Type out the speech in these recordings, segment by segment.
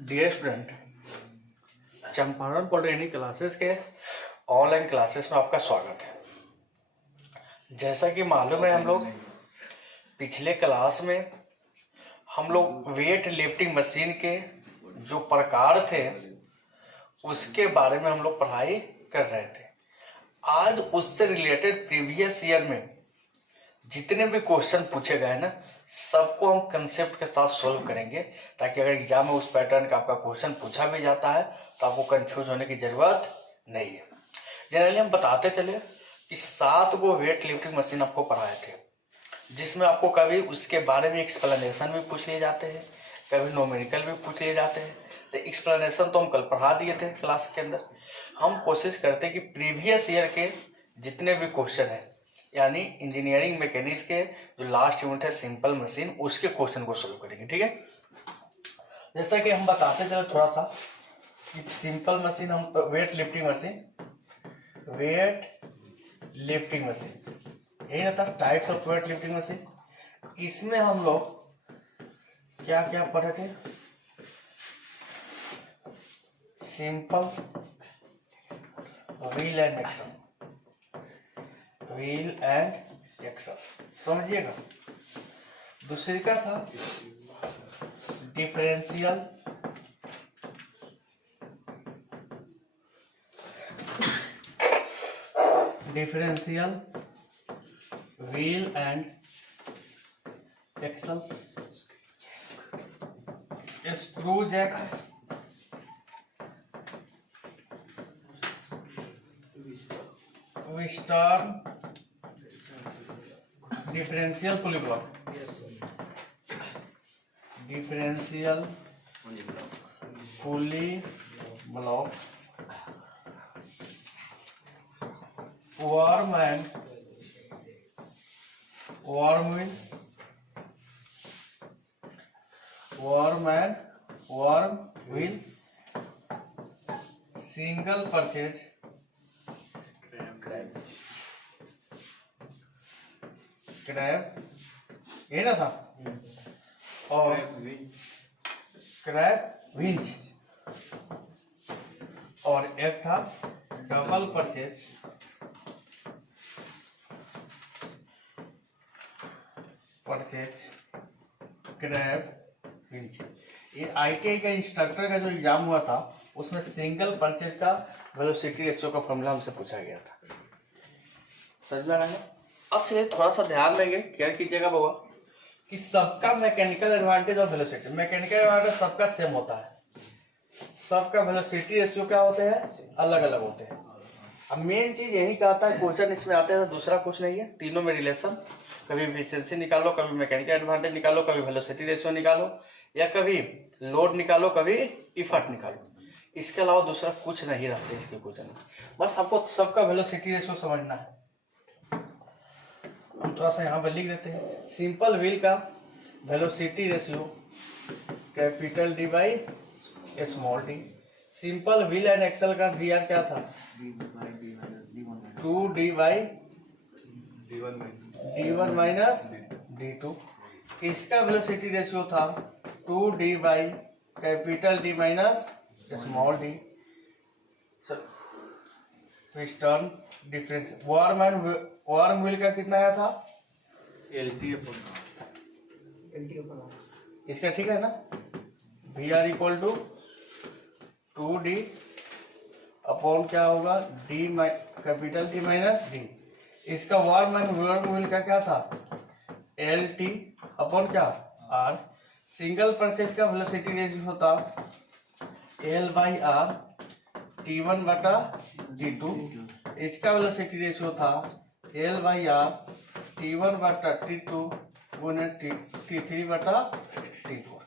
Dear student, Champaran polytechnic classes के online classes में आपका स्वागत है। जैसा कि मालूम है, हम लोग पिछले क्लास में हम लोग वेट लिफ्टिंग मशीन के जो प्रकार थे उसके बारे में हम लोग पढ़ाई कर रहे थे। आज उससे रिलेटेड प्रीवियस ईयर में जितने भी क्वेश्चन पूछे गए ना, सबको हम कंसेप्ट के साथ सोल्व करेंगे, ताकि अगर एग्जाम में उस पैटर्न का आपका क्वेश्चन पूछा भी जाता है तो आपको कंफ्यूज होने की जरूरत नहीं है। जनरली हम बताते चले कि 7 गो वेट लिफ्टिंग मशीन आपको पढ़ाए थे, जिसमें आपको कभी उसके बारे में एक्सप्लेनेशन भी पूछ लिए जाते हैं, कभी न्यूमेरिकल भी पूछ लिए जाते हैं। तो एक्सप्लेनेशन तो हम कल पढ़ा दिए थे क्लास के अंदर। हम कोशिश करते हैं कि प्रीवियस ईयर के जितने भी क्वेश्चन हैं, यानी इंजीनियरिंग मैकेनिक्स के जो लास्ट यूनिट है सिंपल मशीन, उसके क्वेश्चन को सोल्व करेंगे। ठीक है, जैसा कि हम बताते चले थोड़ा सा कि सिंपल मशीन, हम वेट लिफ्टिंग मशीन यही रहता है, types of weight lifting machine. इसमें हम लोग क्या क्या पढ़े थे? सिंपल, व्हील एंड एक्सल, समझिएगा। दूसरी का था differential wheel and axle, screw jack, stern, differential pulley block, worm wheel, single purchase, crab, ये ना था, और क्रैब विंच, और एक था डबल परचेज, क्रैब विंच। ये ITI का इंस्ट्रक्टर का जो एग्जाम हुआ था उसमें सिंगल परचेज का वेलोसिटी रेशियो का फॉर्मूला हमसे पूछा गया था। समझ में आ रहा है? अब चलिए थोड़ा सा ध्यान देंगे, केयर कीजिएगा बाबा, कि सबका मैकेनिकल एडवांटेज और वेलोसिटी, मैकेनिकल एडवांटेज सबका सेम होता है, सबका वेलोसिटी रेशियो क्या होते हैं? अलग अलग होते हैं। अब मेन चीज यही कहता है, क्वेश्चन इसमें आते हैं, दूसरा कुछ नहीं है। तीनों में रिलेशन, कभी एफिशिएंसी निकालो, कभी मैकेनिकल एडवांटेज निकालो, कभी वेलोसिटी रेशियो निकालो, या कभी लोड निकालो, कभी इफर्ट निकालो। इसके अलावा दूसरा कुछ नहीं रखते इसके क्वेश्चन में। बस आपको सबका वेलोसिटी रेशियो समझना है। हम थोड़ा सा यहाँ पर लिख देते हैं। सिंपल व्हील का velocity ratio capital D by small D. Simple wheel and axle का VR क्या था? 2D by D1 minus D2। इसका वेलोसिटी रेशियो था 2D by capital D minus small D. Stern difference, worm wheel का कितना आया था? LT। इसका ठीक है ना? VR equal to 2D upon क्या होगा? Capital D minus D। इसका वर्म व्हील का क्या था? LT अपॉन क्या? R। सिंगल परचेज का वेलोसिटी रेशियो होता L बाई R T1 बटा T2। इसका वेलोसिटी रेशियो था L बाई R T1 बटा T2 गुने T3 बटा T4।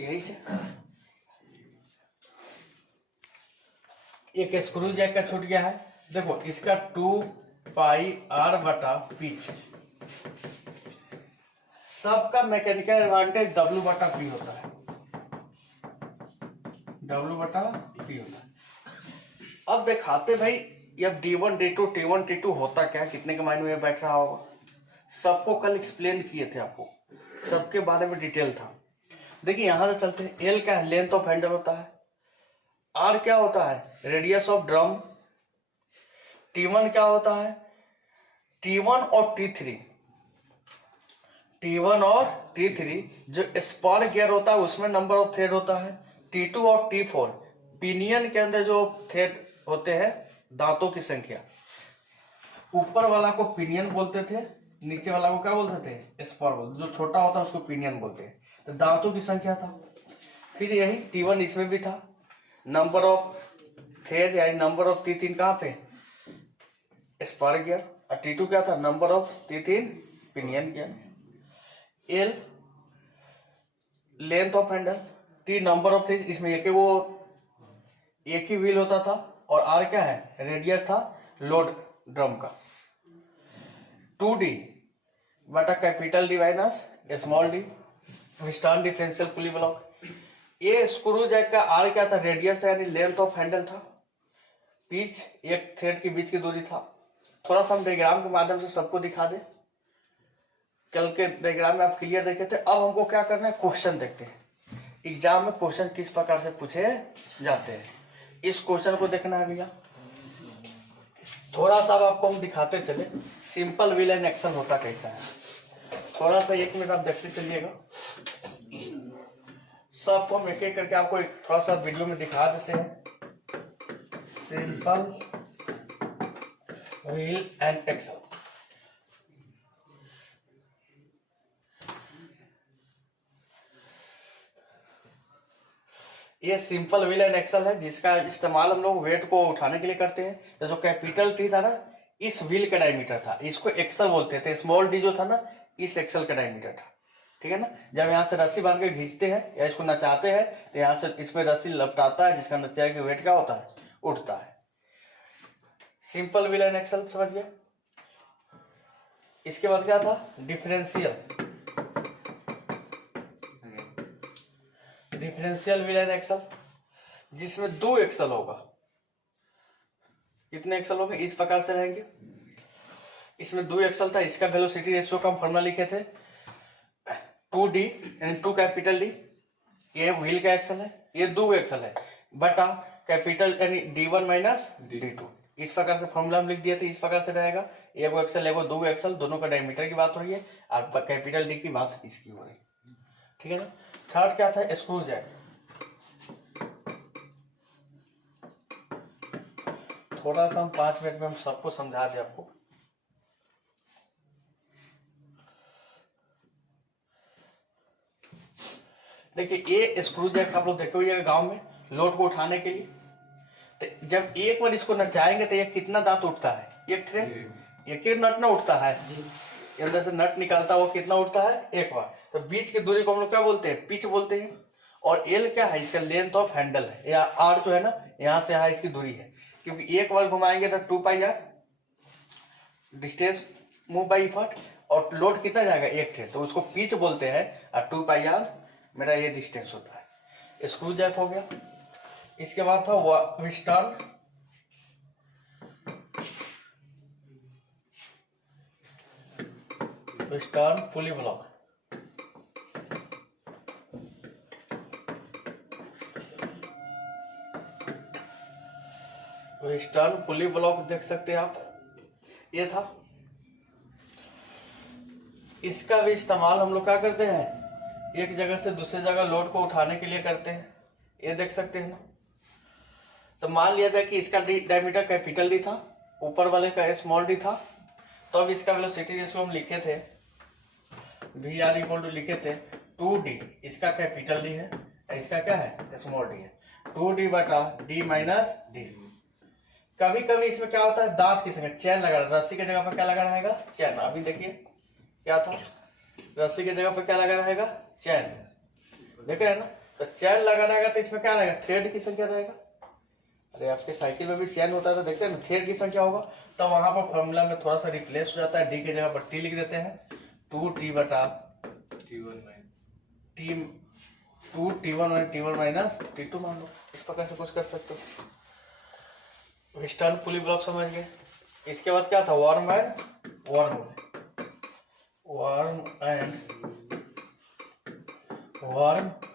यही से एक स्क्रू जैक का छूट गया है। देखो, इसका 2 पाई R बटा पिच। सबका मैकेनिकल एडवांटेज W बटा P होता है, W बटा P होता है। अब दिखाते भाई अब D1 D2 T1 T2 होता क्या, कितने के माइंड में बैठ रहा होगा। सबको कल एक्सप्लेन किए थे, आपको सबके बारे में डिटेल था। देखिए यहां से चलते हैं। एल क्या है? लेंथ ऑफ हैंडल होता है। आर क्या होता है? Radius of drum. T1 क्या होता है? T1 और T3, T1 और T3 जो स्पर गियर होता है उसमें नंबर ऑफ थ्रेड होता है। T2 और T4 पिनियन के अंदर जो थ्रेड होते हैं, दांतों की संख्या। ऊपर वाला को पिनियन बोलते थे, नीचे वाला को क्या बोलते थे? स्पर बोलते। जो छोटा होता है उसको पिनियन बोलते हैं। तो दांतों की संख्या था। फिर यही T1 इसमें भी था। नंबर ऑफ थ्रेड यानी नंबर ऑफ T3 कहाँ पे? Spur gear. और T2 क्या था? Number of T3 pinion gear. L length of handle. T number of thread, इसमें एक ही व्हील होता था। और आर क्या है? रेडियस था लोड ड्रम का। 2D बटा capital D minus small D. Weston differential pulley block. ये स्क्रू जैक का आर क्या था? रेडियस था यानी लेंथ ऑफ हैंडल था। पिच एक थ्रेड के बीच की दूरी था। थोड़ा सा हम डायग्राम के माध्यम से सबको दिखा दे। कल के डायग्राम में आप क्लियर देखे थे। अब हमको क्या करना है? क्वेश्चन देखते हैं। एग्जाम में क्वेश्चन किस प्रकार से पूछे जाते हैं, इस क्वेश्चन को देखना है भैया। थोड़ा सा आपको हम दिखाते चले सिंपल व्हील एंड एक्शन होता कैसा है। थोड़ा सा 1 मिनट आप देखते चलिएगा। सबको हम एक एक करके आपको थोड़ा सा वीडियो में दिखा देते हैं। Simple wheel and action. ये सिंपल व्हील एंड एक्सल है जिसका इस्तेमाल हम लोग वेट को उठाने के लिए करते हैं। जो कैपिटल टी था ना, इस व्हील का डायमीटर था, इसको एक्सल बोलते थे। स्मॉल डी जो था ना, इस एक्सल का डायमीटर था। ठीक है ना। जब यहाँ से रस्सी बांध के खींचते हैं या इसको नचाते हैं तो यहाँ से इसमें रस्सी लपटाता है, जिसका नचाए कि वेट क्या होता है? उठता है। सिंपल व्हील एंड एक्सल समझ गए। इसके बाद क्या था? डिफरेंशियल व्हील एंड एक्सल, जिसमें 2 एक्सल होगा। कितने एक्सल होंगे? इस प्रकार से रहेंगे। इसमें 2 एक्सल था। इसका वेलोसिटी रेशियो का हम फॉर्मूला लिखे थे 2D यानी 2 कैपिटल डी। ये व्हील का एक्सल है, ये 2 एक्सल है बटा कैपिटल यानी D1 माइनस D2। इस प्रकार से फॉर्मूला हम लिख दिए थे। इस प्रकार से रहेगा। एगो एक्सल एगो 2 एक्सल, दोनों का डायमीटर की बात हो रही है और कैपिटल डी की बात इसकी हो रही है। ठीक है ना। थर्ड क्या था? Screw jack. थोड़ा सा हम 5 मिनट में हम सबको समझा दें आपको। देखिए ये स्क्रू जैक आप लोग देखे हुए गांव में लोड को उठाने के लिए। तो जब एक बार इसको नचाएंगे तो ये कितना दांत उठता है? एक थ्रेड, एक ही नट ना उठता है। अंदर से नट निकलता है, वो कितना उठता है? एक बार। तो बीच की दूरी को हम लोग क्या बोलते हैं? पिच बोलते हैं। और एल क्या है? इसका लेंथ ऑफ हैंडल है। या आर जो है ना, यहाँ से यहाँ इसकी दूरी है। क्योंकि एक बार घुमाएंगे तो 2πr distance move by effort, और लोड कितना जाएगा? एक थ्रेड, तो उसको पिच बोलते हैं। और 2πr मेरा ये डिस्टेंस होता है। स्क्रू जैक हो गया। इसके बाद था विस्टर्न पुली ब्लॉक। विस्टर्न पुली ब्लॉक देख सकते हैं आप, ये था। इसका भी इस्तेमाल हम लोग क्या करते हैं? एक जगह से दूसरी जगह लोड को उठाने के लिए करते हैं। ये देख सकते हैं ना। तो मान लिया जाए कि इसका डायमीटर कैपिटल डी था, ऊपर वाले का स्मॉल डी था। तो अब इसका वेलोसिटी रेशियो हम लिखे थे VR इक्वल टू लिखे थे 2D। इसका कैपिटल डी है, इसका क्या है? स्मॉल डी है। 2D बटा D माइनस डी। कभी कभी इसमें क्या होता है? दांत की संख्या, चैन लगा, रस्सी की जगह पर क्या लगा रहेगा? चैन। अभी देखिए क्या था? रस्सी की जगह पर क्या लगा रहेगा? चैन। देख रहे हैं ना। तो चैन लगा रहेगा तो इसमें क्या रहेगा? थ्रेड की संख्या रहेगा। अरे आपके साइकिल में भी चैन होता है तो देखते हैं ना, थ्रेड की संख्या होगा। तो वहां पर फॉर्मूला में थोड़ा सा रिप्लेस हो जाता है। डी की जगह पर टी लिख देते हैं। 2T बटा T1 माइनस T2 मान लो। इस प्रकार से कुछ कर सकते हो। विस्टर्न पुली ब्लॉक समझ गए। इसके बाद क्या था? Worm and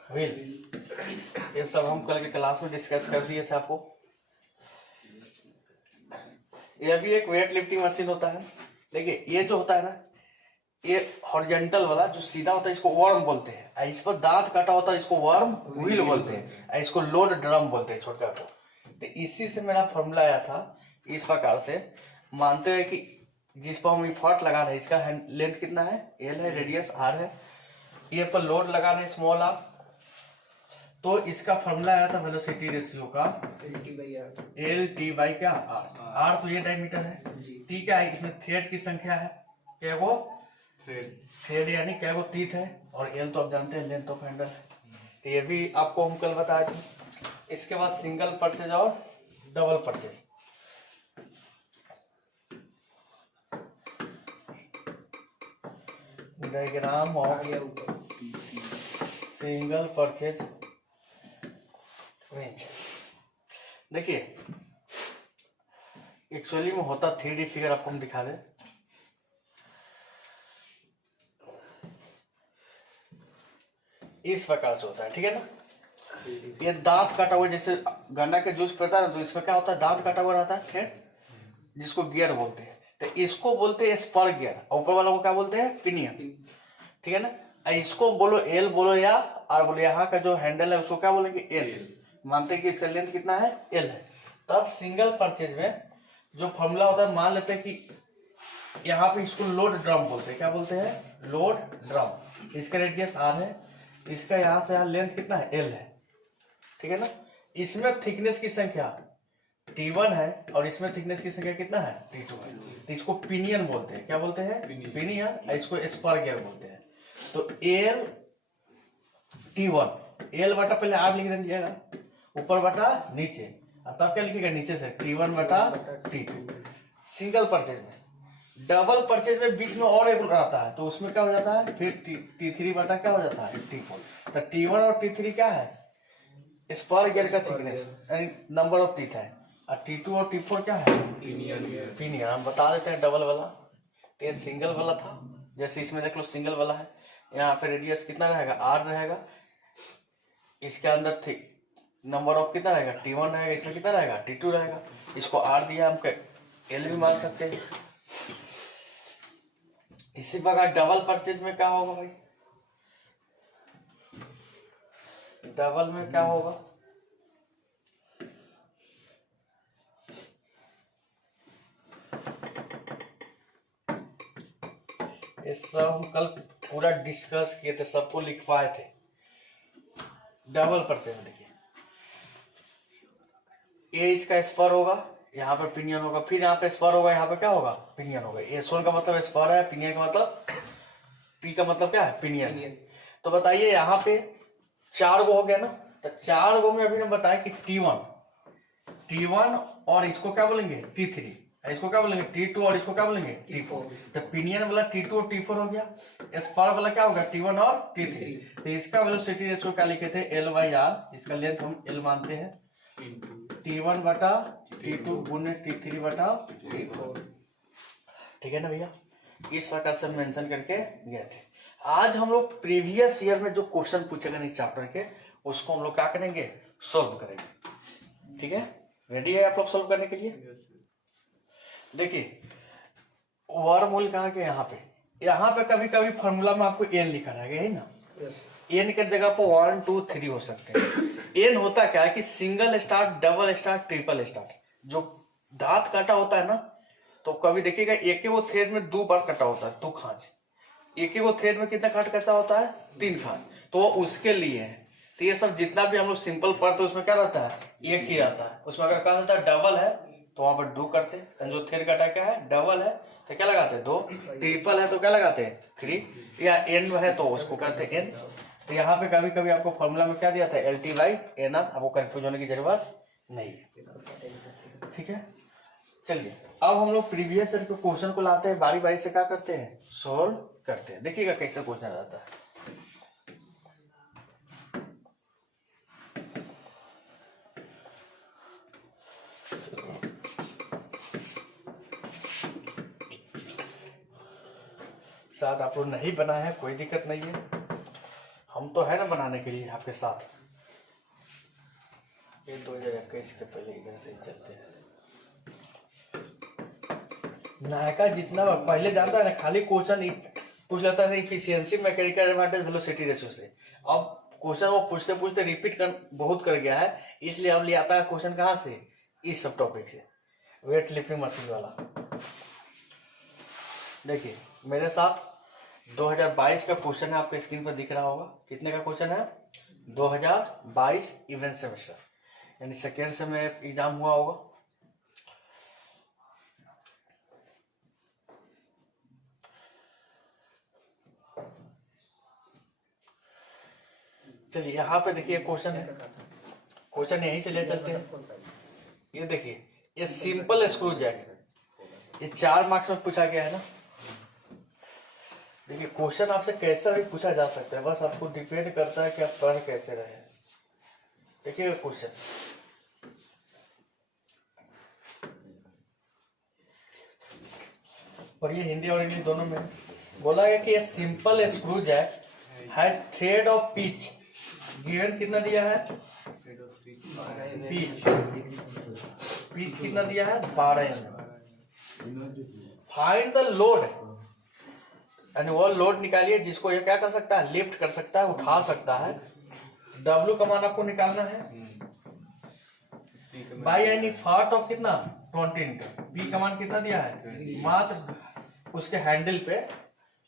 wheel. ये सब हम कल के क्लास में डिस्कस कर दिए थे आपको। यह भी एक वेट लिफ्टिंग मशीन होता है। देखिए ये जो होता है ना, ये हॉरिजॉन्टल वाला जो सीधा होता है इसको वर्म बोलते हैं, इस पर दांत काटा होता है इसको वर्म व्हील बोलते हैं, इसको लोड ड्रम बोलते हैं छोटा को। तो इसी से मेरा फॉर्मूला आया था। इस प्रकार से मानते हैं कि जिस पर हम इफर्ट लगा रहे हैं इसका लेंथ कितना है, एल है, रेडियस आर है, ये पर लोड लगा रहे हैं स्मॉल आर, तो इसका फॉर्मूला आया था वेलोसिटी रेशियो का एल टी बाई क्या आर। आर तो ये डायमीटर है, टी क्या है, इसमें थ्रेड की संख्या है, क्या वो थ्रेड यानी क्या वो तीत है, और एल तो आप जानते हैं लेंथ ऑफ हैंडल है। तो ये भी आपको हम कल बताए थे। इसके बाद सिंगल परचेज और double purchase. Diagram of single purchase range. देखिए एक्चुअली में होता 3D फिगर आपको हम दिखा दे। इस प्रकार से होता है, ठीक है ना। ये दांत काटा हुआ, जैसे गन्ना के जूस पड़ता है ना, तो इसमें क्या होता है, दांत काटा हुआ रहता है थ्रेड, जिसको गियर बोलते हैं। तो इसको बोलते हैं स्पर गियर, ऊपर वाला को क्या बोलते हैं, पिनियन, ठीक है ना। इसको बोलो एल बोलो या आर बोलो, यहाँ का जो हैंडल है उसको क्या बोलेंगे, एल। मानते हैं कि इसका लेंथ कितना है, एल है। तब सिंगल परचेज में जो फॉर्मूला होता है, मान लेते हैं कि यहाँ पे इसको लोड ड्रम बोलते हैं, क्या बोलते हैं, लोड ड्रम। इसका रेडियस आर है, इसका यहाँ से यहाँ लेंथ कितना है, एल है, ठीक है ना। इसमें थिकनेस की संख्या T1 है और इसमें थिकनेस की संख्या कितना है, T2 है। तो इसको पिनियन बोलते हैं, क्या बोलते हैं, पिनियन। इसको स्पर गियर बोलते हैं। तो एल T1, एल बटा पहले आर लिख दीजिएगा, ऊपर बटा नीचे, तब क्या लिखेगा नीचे से T1 बटा T2। सिंगल परचेज में। डबल परचेज में बीच में और एक आता है, तो उसमें क्या हो जाता है, फिर T3 बटा क्या हो जाता है, T4। तो T1 और T3 क्या है, स्पर गियर का थिकनेस यानी नंबर ऑफ टीथ है, और T2 और T4 क्या है, पिनियन। हम बता देते हैं डबल वाला। तो ये सिंगल वाला था, जैसे इसमें देख लो सिंगल वाला है, यहाँ पे रेडियस कितना रहेगा, आर रहेगा, इसके अंदर थी नंबर ऑफ कितना रहेगा, T1 रहेगा, इसमें कितना रहेगा, T2 रहेगा। इसको आर दिया, हम एल भी मान सकते हैं। इसी प्रकार डबल परचेज में क्या होगा भाई, डबल में क्या होगा, ये सब हम कल पूरा डिस्कस किए थे, सबको लिखवाए थे। डबल परचेज में देखिए ये इसका स्पर होगा, यहाँ पे पिनियन होगा, फिर यहाँ पे स्पर होगा, यहाँ पे क्या होगा, पिनियन होगा। ये सोन का मतलब स्पर है, पिनियन का मतलब, पी का मतलब क्या है, पिनियन। तो बताइए यहाँ पे 4 गो हो गया ना, तो 4 गो में अभी हम बताए कि T1 और इसको क्या बोलेंगे, T3, इसको क्या बोलेंगे, T2, और इसको क्या बोलेंगे, T4। तो पिनियन वाला T2 और T4 हो गया, स्पर वाला क्या होगा, T1 और T3। तो इसका वेलोसिटी रेशियो क्या लिखे थे, L बाई आर। इसका लेंथ हम L मानते हैं, T1 बटा T2 गुने T3 बटा T4, ठीक है ना भैया। इस प्रकार से मेंशन करके गए थे। आज हम लोग प्रीवियस ईयर में जो क्वेश्चन पूछे गए इस चैप्टर के, उसको हम लोग क्या करेंगे, सोल्व करेंगे, ठीक है। रेडी है आप लोग सोल्व करने के लिए। देखिए वर्महोल कहाँ के, यहाँ पे कभी कभी फॉर्मूला में आपको एन लिखा रहेगा, है ना। एन के जगह पर 1 2 3 हो सकते हैं। एन होता क्या है कि single start, double start, triple start. जो दांत काटा होता है ना, तो कभी देखिएगा एक ही वो थ्रेड में 2 बार कटा होता है, 2 खांच। एक ही वो थ्रेड में कितना काट कटा होता है, 3 खांच। तो वो उसके लिए है। तो ये सब जितना भी हम लोग सिंपल पढ़ते हैं उसमें क्या रहता है, एक ही रहता है। उसमें अगर कहा जाता है डबल है तो वहां पर 2 करते हैं, जो थ्रेड कटा क्या है, डबल है तो क्या लगाते हैं, 2। ट्रिपल है तो क्या लगाते हैं, 3, या एन है तो उसको कहते हैं एन। तो यहाँ पे कभी कभी आपको फॉर्मूला में क्या दिया था, LT बाई एन आर। आपको कंफ्यूज होने की जरूरत नहीं है, ठीक है। चलिए अब हम लोग प्रीवियस ईयर के क्वेश्चन को लाते हैं, बारी बारी से क्या करते हैं, सोल्व करते हैं। देखिएगा कैसे क्वेश्चन आता है। शायद आप लोग नहीं बनाए हैं, कोई दिक्कत नहीं है, हम तो है ना बनाने के लिए आपके साथ। ये 2021 के पहले इधर से ही चलते हैं। नायका जितना पहले जानता है ना, खाली क्वेश्चन पूछ लेता था efficiency, mechanical advantage, velocity ratio से। अब क्वेश्चन वो पूछते पूछते रिपीट बहुत कर गया है, इसलिए अब ले आता है क्वेश्चन कहाँ से, इस सब टॉपिक से, वेट लिफ्टिंग मशीन वाला। देखिए मेरे साथ 2022 का क्वेश्चन है, आपको स्क्रीन पर दिख रहा होगा। कितने का क्वेश्चन है? 2022 इवेंट सेमेस्टर, यानी सेकेंड सेमेस्टर एग्जाम हुआ होगा। चलिए यहाँ पे देखिए क्वेश्चन है, क्वेश्चन यहीं से ले चलते हैं। ये देखिए, ये सिंपल स्क्रू जैक, ये 4 मार्क्स में पूछा गया है ना। देखिए क्वेश्चन आपसे कैसा भी पूछा जा सकता है, बस आपको डिपेंड करता है कि आप पढ़ कैसे रहे। देखिए क्वेश्चन, और ये हिंदी और इंग्लिश दोनों में बोला गया कि ये simple screw jack has thread of pitch given, कितना दिया है? पिच कितना दिया है? 12 mm। फाइंड द लोड, यानी वो लोड निकालिए जिसको ये क्या कर सकता है? लिफ्ट कर सकता है, उठा सकता है। W का मान आपको निकालना है। बाई यानी फाट ऑफ कितना? 20 न्यूटन। P का मान कितना दिया है? मात्र उसके हैंडल पे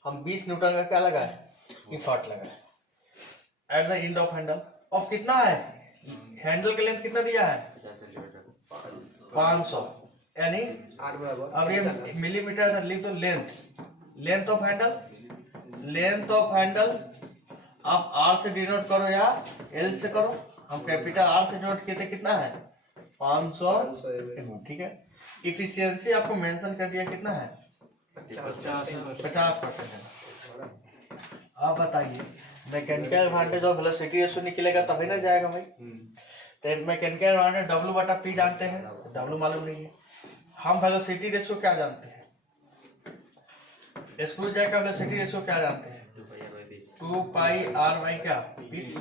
हम 20 न्यूटन का क्या लगा है? इफर्ट लगा है। At the end of Henle of कितना है? हैंडल का लेंथ कितना दिया है? 500, यानी अब ये मिलीमीटर लिख दो। लेंथ ऑफ हैंडल आप R से डिनोट करो या L से करो। हम कैपिटल R से डिनोट किए थे, कितना है? 500 mm, ठीक है। इफिशियंसी आपको मेंशन कर दिया, कितना है? 50% है। आप बताइए, मैकेनिकल एडवांटेज और वेलोसिटी रेशियो निकलेगा तभी ना जाएगा भाई। तो मैकेनिकल एडवांटेज W/P जानते हैं, W मालूम नहीं है। हम वेलोसिटी रेशियो क्या जानते हैं? स्क्रू जैक का वेलोसिटी रेशियो क्या जानते हैं? 2 पाई R/, क्या? पिच।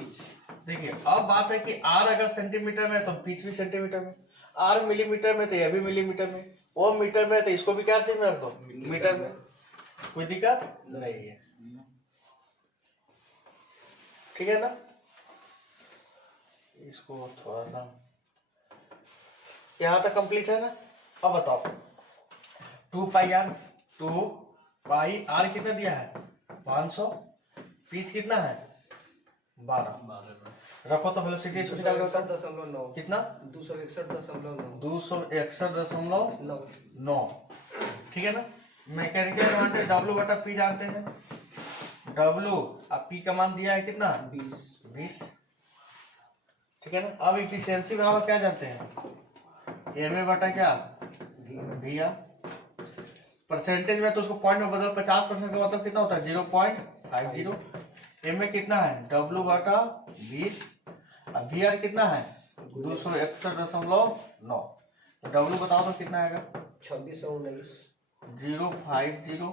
देखिए अब बात है कि R अगर सेंटीमीटर में तो पिच भी सेंटीमीटर में, R मिलीमीटर में तो यह भी मिलीमीटर में, वो मीटर में तो इसको भी क्या चीज में रख दो? मीटर में। कोई दिक्कत नहीं है, ठीक है ना। इसको थोड़ा सा यहां तक कंप्लीट है ना। अब बताओ 2 पाई R कितना दिया है? 500। पिच कितना है? 12। रखो तो वेलोसिटी इसको निकाल लो। कितना? 261.9, ठीक है ना। मैकेनिकल एडवांटेज W/P जानते हैं। W अब P का मान दिया है कितना? 20, ठीक है ना। अब इफिशियंसी बराबर क्या जानते हैं? MA बटा क्या? V। परसेंटेज में तो उसको पॉइंट में बदल, 50% का मतलब कितना होता है? 0.50। MA कितना है? W/20। अब VR कितना है? 261.9। तो W बताओ तो कितना आएगा? 2619। 050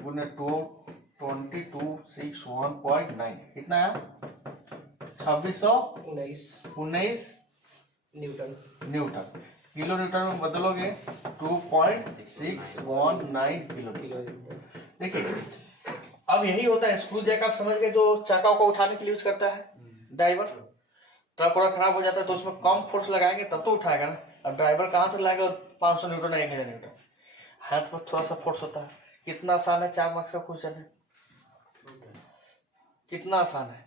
गुने 2261.9 कितना है? 2619 न्यूटन। किलो न्यूटन में बदलोगे 2.619 किलो। देखिए अब यही होता है स्क्रू जैक, आप समझ गए, जो चाकाओं को उठाने के लिए यूज करता है ड्राइवर। ट्रक वगैरह खराब हो जाता है तो उसमें कम फोर्स लगाएंगे तब तो उठाएगा ना। अब ड्राइवर कहाँ से लाएगा 500 न्यूटन या 1000 न्यूटन? हाथ पर थोड़ा सा फोर्स होता है। कितना आसान है, 4 मार्क्स का क्वेश्चन है। कितना आसान है,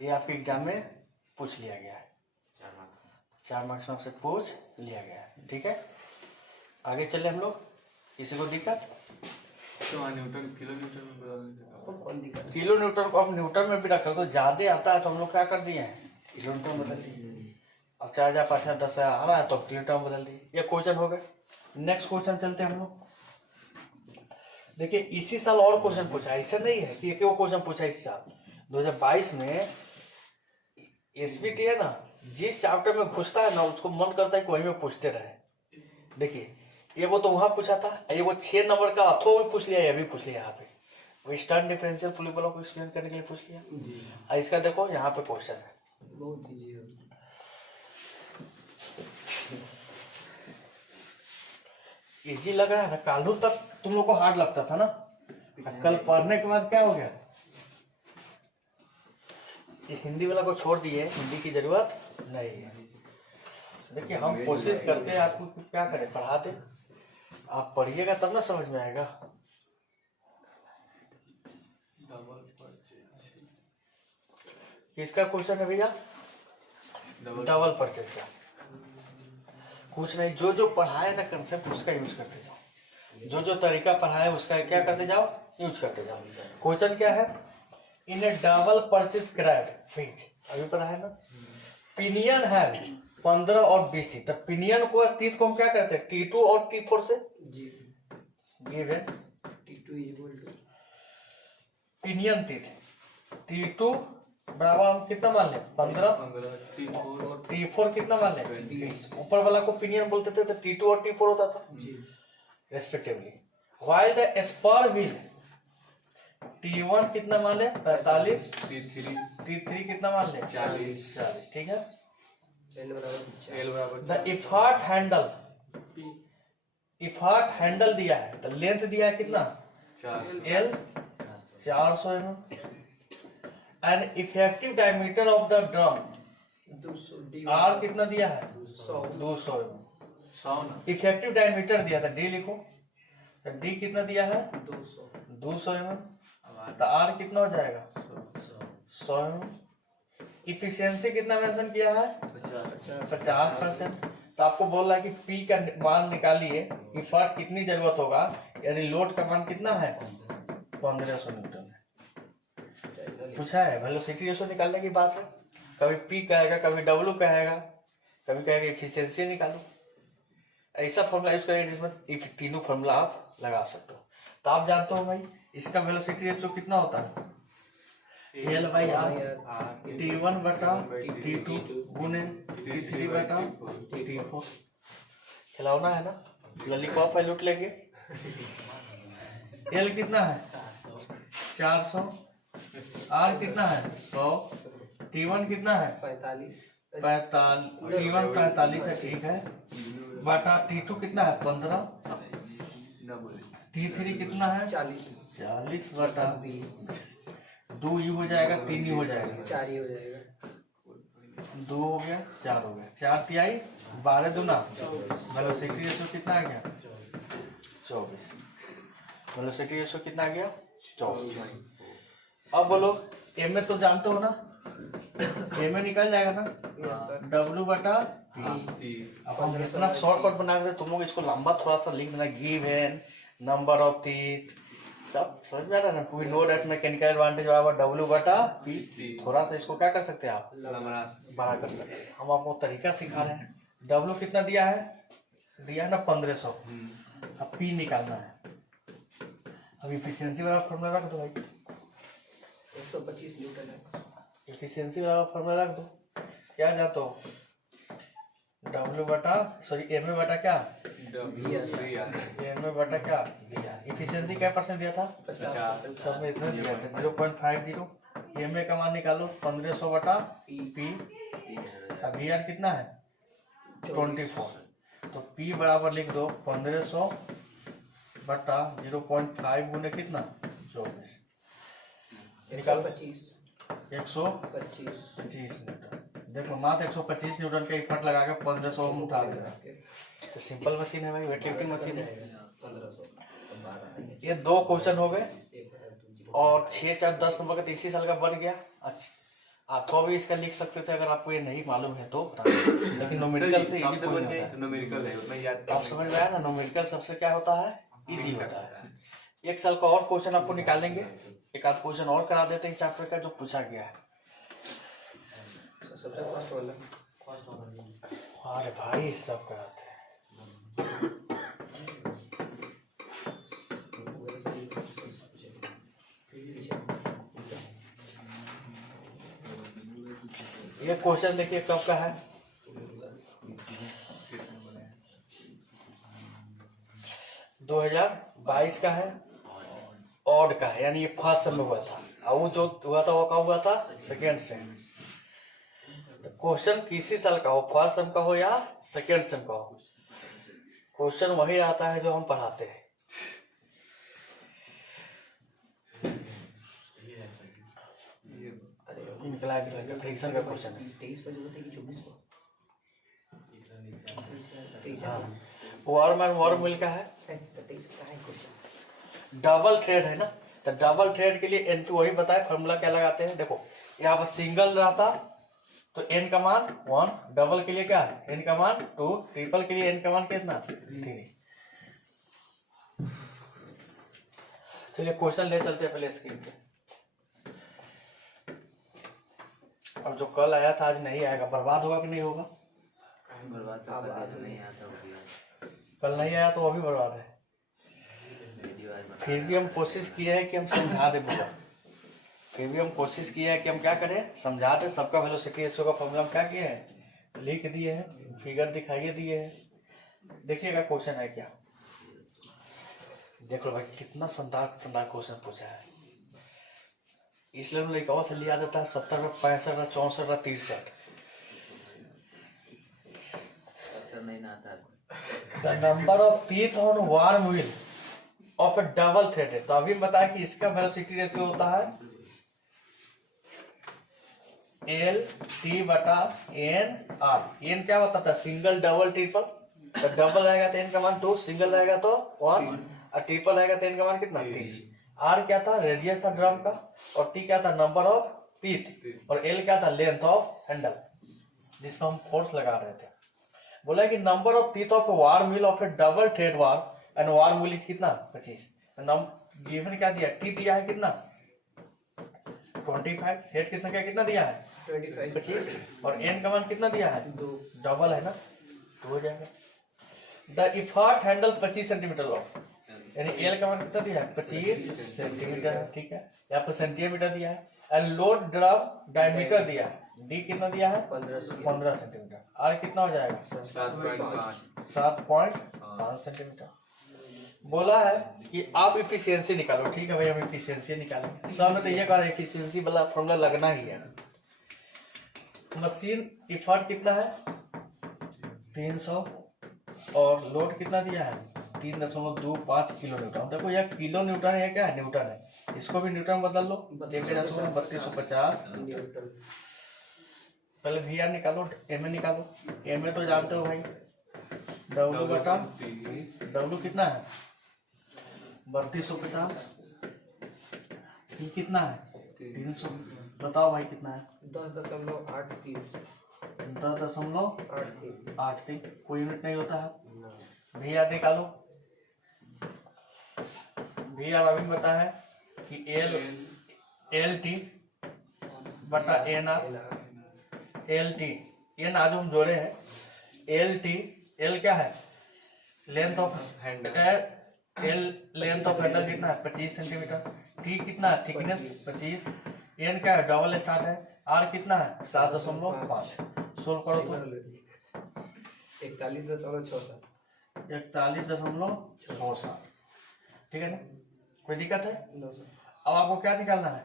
ये आपके एग्जाम में पूछ लिया गया है। 4 मार्क्स में आपसे पूछ लिया गया है, ठीक है। आगे चले हम लोग। किसी को दिक्कत? न्यूटन किलो न्यूटन को आप न्यूटन में भी रख सकते हो। ज्यादा आता है तो हम लोग क्या कर दिए हैं? किलो न्यूटन बदल दिए। अब 4000, 5000, 10,000 आ रहा है तो किलो न्यूटन बदल दिए। ये क्वेश्चन हो गए। नेक्स्ट क्वेश्चन चलते हैं हम लोग। देखिए इसी साल और क्वेश्चन पूछा है, ऐसा नहीं है कि एक वो क्वेश्चन पूछा इसी साल। 2022 में SBT है ना, जिस चैप्टर में पूछता है ना उसको मन करता है कि वही में पूछते रहे। देखिए ये वो तो वहां पूछा था, ये वो 6 नंबर का अथो भी पूछ लिया, ये भी पूछ लिया यहाँ पे। वेस्टर्न डिफरेंशियल फ्लूइड वालों को एक्सप्लेन करने के लिए पूछ लिया। जी और इसका देखो यहाँ पे क्वेश्चन है, बहुत इजी है। इजी लग रहा है ना, कालू तक तुम लोग को हार्ड लगता था ना, कल पढ़ने के बाद क्या हो गया, ये हिंदी वाला को छोड़ दिए, हिंदी की जरूरत नहीं है। देखिए हम कोशिश करते हैं आपको कि क्या करें, पढ़ा दे, आप पढ़िएगा तब ना समझ में आएगा। किसका क्वेश्चन है भैया, डबल परचेज का। कुछ नहीं, जो जो पढ़ाए ना कंसेप्ट उसका यूज करते जाओ, जो जो तरीका पढ़ाए उसका क्या करते जाओ, यूज करते जाओ। क्वेश्चन क्या है, in a double purchase crab fish, अभी पता है ना, पिनियन है 15 और 20 थी, तब पिनियन को तीत को हम क्या कहते हैं, T2 और T4 से जी given T2 equal to pinion teeth T2 बराबर हम कितना मान लें 15, T4 और T4 कितना मान लें 20। ऊपर वाला को पिनियन बोलते थे तो T2 और T4 होता था जी respectively. While the spur wheel T1 कितना मान ले 45, T3 कितना मान ले 40, ठीक है। L बराबर द इफार्ट हैंडल दिया है, तो लेंथ दिया है कितना L 400 mm, and effective diameter of the drum 200 D R कितना दिया है 200 mm। इफेक्टिव डायमीटर दिया था D लिखो, तो D कितना दिया है 200 mm, तो R कितना हो जाएगा 100 mm। इफिशियंसी कितना मेंशन किया है 50%। तो आपको बोल रहा है कि P का मान निकालिए, इफर्ट कितनी जरूरत होगा, यदि लोड का मान कितना है 1500 न्यूटन है। पूछा है वेलोसिटी रेशो निकालने की बात है, कभी P कहेगा, कभी W कहेगा, कभी कहेगा इफिशियंसी निकालो। ऐसा फॉर्मूला यूज करेंगे जिसमें तीनों फॉर्मूला आप लगा सकते हो। तो आप जानते हो भाई इसका वेलोसिटी रेशो कितना होता है L बाई आर, T1 बटा T2 गुने T3 बटा T4। खिलौना है ना, लॉलीपॉप है, लूट लेंगे। L कितना है 400, R कितना है 100, T1 कितना है 45, T1 45 है, ठीक है, बटा T2 कितना है 15, T3 कितना है 40 बटा 2 यू हो जाएगा, 3 यू हो जाएगा, 4 ही हो जाएगा। 2 हो गया, 4 हो गया, 4 तिहाई 12 दूना, वेलोसिटी रेशो कितना आ गया 24। वेलोसिटी रेशो कितना आ गया 24। अब बोलो एम में तो जानते हो ना, एम में निकल जाएगा ना W बटा P। अब हम इतना शॉर्टकट बना रहे थे, तुम लोग इसको लंबा थोड़ा सा लिख देना, गिवन नंबर ऑफ टीथ, सब समझ में आ रहा है ना। We know that mechanical advantage बराबर W बटा P। थोड़ा सा इसको क्या कर सकते हैं आप, बड़ा कर सकते हैं। हम आपको तरीका सिखा रहे हैं। W कितना दिया है ना 1500, अब P निकालना है। अब इफिशियंसी वाला फॉर्मूला रख दो भाई, 125 न्यूटन है। इफिशियंसी वाला फॉर्मूला रख दो, क्या जाता हो W बटा एम ए बटा क्या एम ए बटा क्या इफिशियंसी क्या परसेंट दिया था 50, सब में इतना दिया था 0.50। एम ए का मान निकालो 1500 बटा P, अब वी आर कितना है 24, तो P बराबर लिख दो 1500 बटा 0.5 गुने कितना 24, निकालो 125 न्यूटन। देखो मात्र 125 न्यूटन का इफर्ट लगा के 1500 में उठा देना, तो सिंपल मशीन है भाई, वेट लिफ्टिंग मशीन है। ये 2 क्वेश्चन हो गए और 6, 4, 10 नंबर का 30 साल का बन गया। अच्छा अथवा भी इसका लिख सकते थे अगर आपको ये नहीं मालूम है तो, लेकिन नोमेरिकल से इजी कोई नहीं होता है। आप समझ में आया ना, नोमेरिकल सबसे क्या होता है इजी होता है। 1 साल का और क्वेश्चन आपको निकालेंगे, एक आध क्वेश्चन और करा देते हैं इस चैप्टर का जो पूछा गया है। सबसे फर्स्ट वाला अरे भाई सब कराते हैं। ये क्वेश्चन देखिए कब का है, दो 2022 का है ऑड का है, यानी ये फर्स्ट सेम में हुआ था, और वो जो हुआ था वो कब हुआ था? Second same. तो क्वेश्चन किसी साल का हो, फर्स्ट सेम का हो या सेकेंड सेम का हो, क्वेश्चन वही आता है जो हम पढ़ाते हैं। निकला फ्रिक्शन का क्वेश्चन है। 23 को जरूरत है कि 24 को? हाँ, वर्म एंड वर्म मिल का है, 23 का है क्वेश्चन। डबल थ्रेड है ना, तो डबल थ्रेड के लिए N2 वही बताए, फॉर्मूला क्या लगाते हैं। देखो यहाँ पर सिंगल रहता तो N का मान 1, डबल के लिए क्या है N का मान 2, ट्रिपल के लिए N का मान कितना 3। चलिए क्वेश्चन ले चलते हैं पहले स्क्रीन पे। अब जो कल आया था आज नहीं आएगा, बर्बाद होगा कि नहीं होगा? बर्बाद तो कल नहीं आता होगी। कल नहीं आया तो वो भी बर्बाद है। फिर भी हम कोशिश किए हैं कि हम समझा दे पूरा, फिर भी हम कोशिश किए हैं कि हम क्या करें, समझा दे। सबका वेलोसिटी रेशियो का फॉर्मूला हम क्या किए हैं, लिख दिए हैं, फिगर दिखाइए दिए हैं। देखिएगा क्वेश्चन है क्या, देख लो भाई कितना शानदार शानदार क्वेश्चन पूछा है। इसलिए लड़काओं से लिया जाता है 70 में 65 में 64 में 63। 70 नहीं ना आता। The number of teeth on worm wheel of A double thread है। तो अभी बताया कि इसका वेलोसिटी रेशियो होता है LT/N/R। N क्या बताता है, सिंगल डबल ट्रिपल। तो डबल रहेगा तो N का मान 2, सिंगल रहेगा तो 1, और ट्रिपल रहेगा तो N का मान कितना 3। R क्या था, रेडियस था ड्रम का, और T क्या था, नंबर ऑफ टीथ, और L क्या था, लेंथ ऑफ हैंडल जिसको हम फोर्स लगा रहे थे। बोला कि number of teeth of warm wheel of A double thread warm and warm wheel कितना 25। गिवन क्या दिया, टी दिया है कितना 25, थ्रेड की संख्या कितना दिया है 25, और एन का मान कितना दिया है 2, डबल है ना, तो हो जाएगा। The effort handle 25 centimetre of, यानी एल का मान कितना दिया है 25 सेंटीमीटर है, ठीक है। यहाँ पर सेंटीमीटर दिया है। एंड लोड ड्रम डायमीटर दिया है, डी कितना दिया है 15 सेंटीमीटर। आर कितना हो जाएगा 7.5 सेंटीमीटर। बोला है कि आप इफिशियंसी निकालो, ठीक है भाई, हम इफिशियंसी निकालेंगे। सब में तो ये कह रहे हैं इफिशियंसी वाला फॉर्मूला लगना ही है। मशीन इफर्ट कितना है 300, और लोड कितना दिया है 3.25 किलो न्यूटन। देखो यह किलो न्यूटन है, क्या है न्यूटन है, इसको भी न्यूटन बदल लो, 3250 न्यूटन। पहले वी आर निकालो, एम ए निकालो। एम ए तो जानते हो भाई, डब्ल्यू बटा डब्ल्यू कितना है 3250, ये कितना है 300। बताओ भाई कितना है 10.83। 10.83। कोई यूनिट नहीं होता है। वी आर निकालो। वी आर अभी बता है कि एल टी बटा N R. L T N आज हम जोड़े हैं, एल टी एल क्या है length of handle, L length of handle कितना है 25 सेंटीमीटर, टी कितना है थिकनेस 25, एन क्या है डबल स्टार्ट है, आर कितना है 7.5। सोल्व करो तो 41.67। 41.67, ठीक है ना, कोई दिक्कत है? No sir. अब आपको क्या निकालना है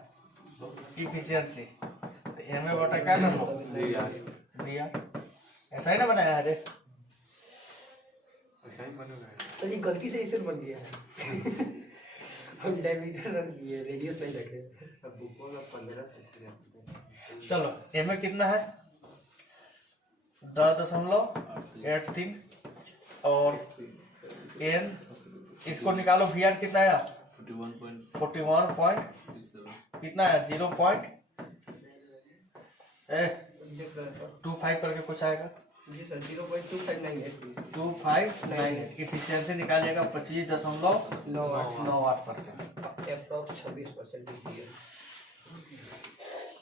इफिशियंसी। तो एम ए बटा क्या कर लो वी आर। ऐसा ही ना बनाया है रे, तो ये गलती से इसे बन गया है। हम डायमीटर रख दिए, रेडियस नहीं रखे। अब बुकों का 15 सेंटीमीटर। चलो एम ए कितना है 10.83, और एन इसको निकालो, वी आर कितना आया 41 कितना है 0.25 करके कुछ आएगा जी सर 0.2598। 2598। इफिशियंसी निकालिएगा 25.98%। अप्रॉक्स 26% है।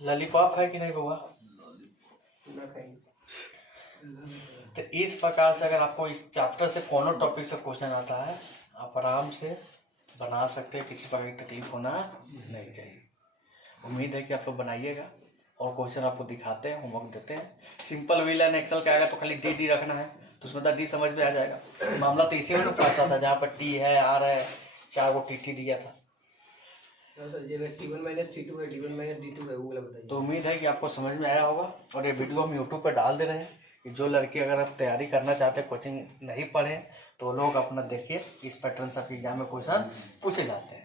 लॉलीपॉप है कि नहीं हुआ? ना खाएंगे। तो इस प्रकार से अगर आपको इस चैप्टर से कोनो टॉपिक से क्वेश्चन आता है, आप आराम से बना सकते हैं, किसी प्रकार की तकलीफ होना नहीं चाहिए। उम्मीद है कि आप लोग बनाइएगा, और क्वेश्चन आपको दिखाते हैं, होमवर्क देते हैं। सिंपल व्हील एंड एक्सल का आएगा तो खाली डी डी रखना है, तो उसमें तो डी समझ में आ जाएगा। मामला तो इसी में फंसा था, जहाँ पर टी है आर है, 4 को टी टी दिया था। सर ये T1 माइनस T2 है, T1 माइनस D2 है, वो वाला बताइए। तो उम्मीद है कि आपको समझ में आया होगा और ये वीडियो हम यूट्यूब पे डाल दे रहे हैं कि जो लड़के अगर आप तैयारी करना चाहते हैं, कोचिंग नहीं पढ़े तो लोग अपना देखिए, इस पैटर्न से आपके एग्जाम में क्वेश्चन पूछे जाते हैं।